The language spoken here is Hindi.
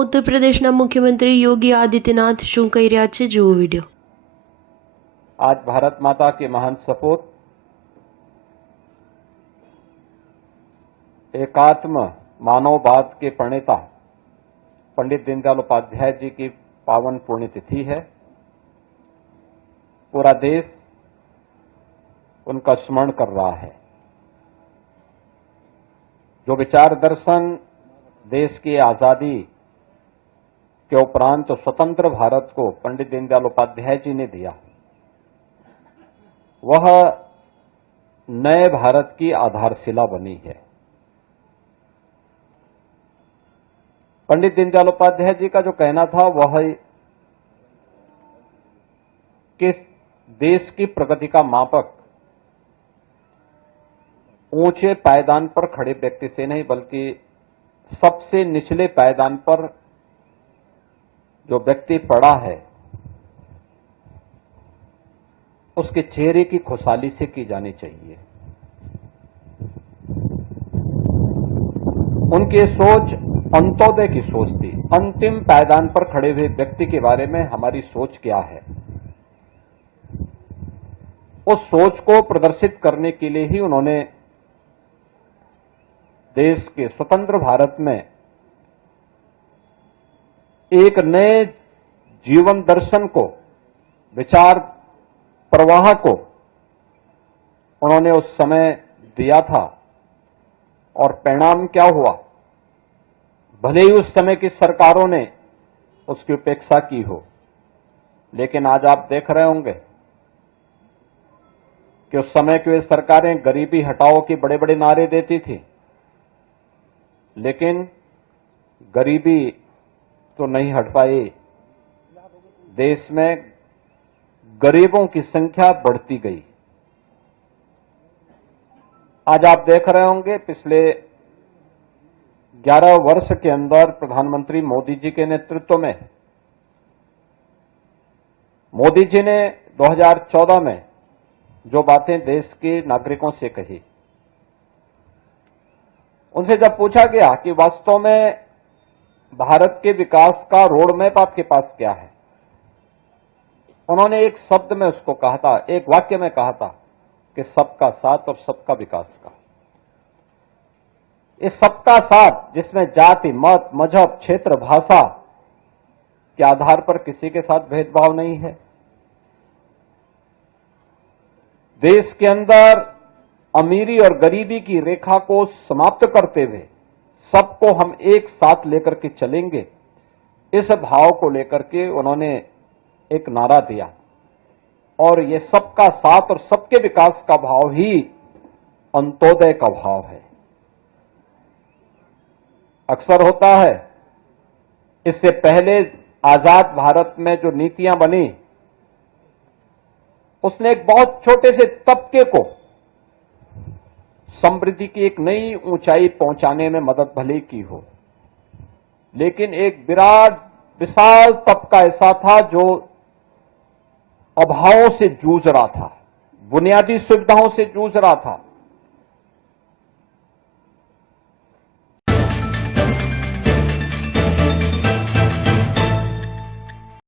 ઉત્તર પ્રદેશના મુખ્યમંત્રી યોગી આદિત્યનાથ શું કહી રહ્યા છે, જુઓ વિડીયો। आज भारत माता के महान सपूत एकात्म मानववाद के प्रणेता पंडित दीनदयाल उपाध्याय जी की पावन पुण्यतिथि है। पूरा देश उनका स्मरण कर रहा है। जो विचार दर्शन देश की आजादी के उपरांत स्वतंत्र भारत को पंडित दीनदयाल उपाध्याय जी ने दिया, वह नए भारत की आधारशिला बनी है। पंडित दीनदयाल उपाध्याय जी का जो कहना था वह कि देश की प्रगति का मापक ऊंचे पायदान पर खड़े व्यक्ति से नहीं बल्कि सबसे निचले पायदान पर जो व्यक्ति पड़ा है उसके चेहरे की खुशहाली से की जानी चाहिए। उनकी सोच अंत्योदय की सोच थी। अंतिम पायदान पर खड़े हुए व्यक्ति के बारे में हमारी सोच क्या है, उस सोच को प्रदर्शित करने के लिए ही उन्होंने देश के स्वतंत्र भारत में एक नए जीवन दर्शन को, विचार प्रवाह को उन्होंने उस समय दिया था। और परिणाम क्या हुआ? भले ही उस समय की सरकारों ने उसकी उपेक्षा की हो, लेकिन आज आप देख रहे होंगे कि उस समय की वे सरकारें गरीबी हटाओ के बड़े बड़े नारे देती थी, लेकिन गरीबी तो नहीं हट पाई। देश में गरीबों की संख्या बढ़ती गई। आज आप देख रहे होंगे पिछले 11 वर्ष के अंदर प्रधानमंत्री मोदी जी के नेतृत्व में मोदी जी ने 2014 में जो बातें देश के नागरिकों से कही, उनसे जब पूछा गया कि वास्तव में भारत के विकास का रोड मैप आपके पास क्या है, उन्होंने एक शब्द में उसको कहा था, एक वाक्य में कहा था कि सबका साथ और सबका विकास का। इस सबका साथ जिसमें जाति, मत, मजहब, क्षेत्र, भाषा के आधार पर किसी के साथ भेदभाव नहीं है। देश के अंदर अमीरी और गरीबी की रेखा को समाप्त करते हुए सबको हम एक साथ लेकर के चलेंगे, इस भाव को लेकर के उन्होंने एक नारा दिया। और ये सबका साथ और सबके विकास का भाव ही अंत्योदय का भाव है। अक्सर होता है, इससे पहले आजाद भारत में जो नीतियां बनी, उसने एक बहुत छोटे से तबके को समृद्धि की एक नई ऊंचाई पहुंचाने में मदद भले की हो, लेकिन एक विराट विशाल तबका ऐसा था जो अभावों से जूझ रहा था, बुनियादी सुविधाओं से जूझ रहा था,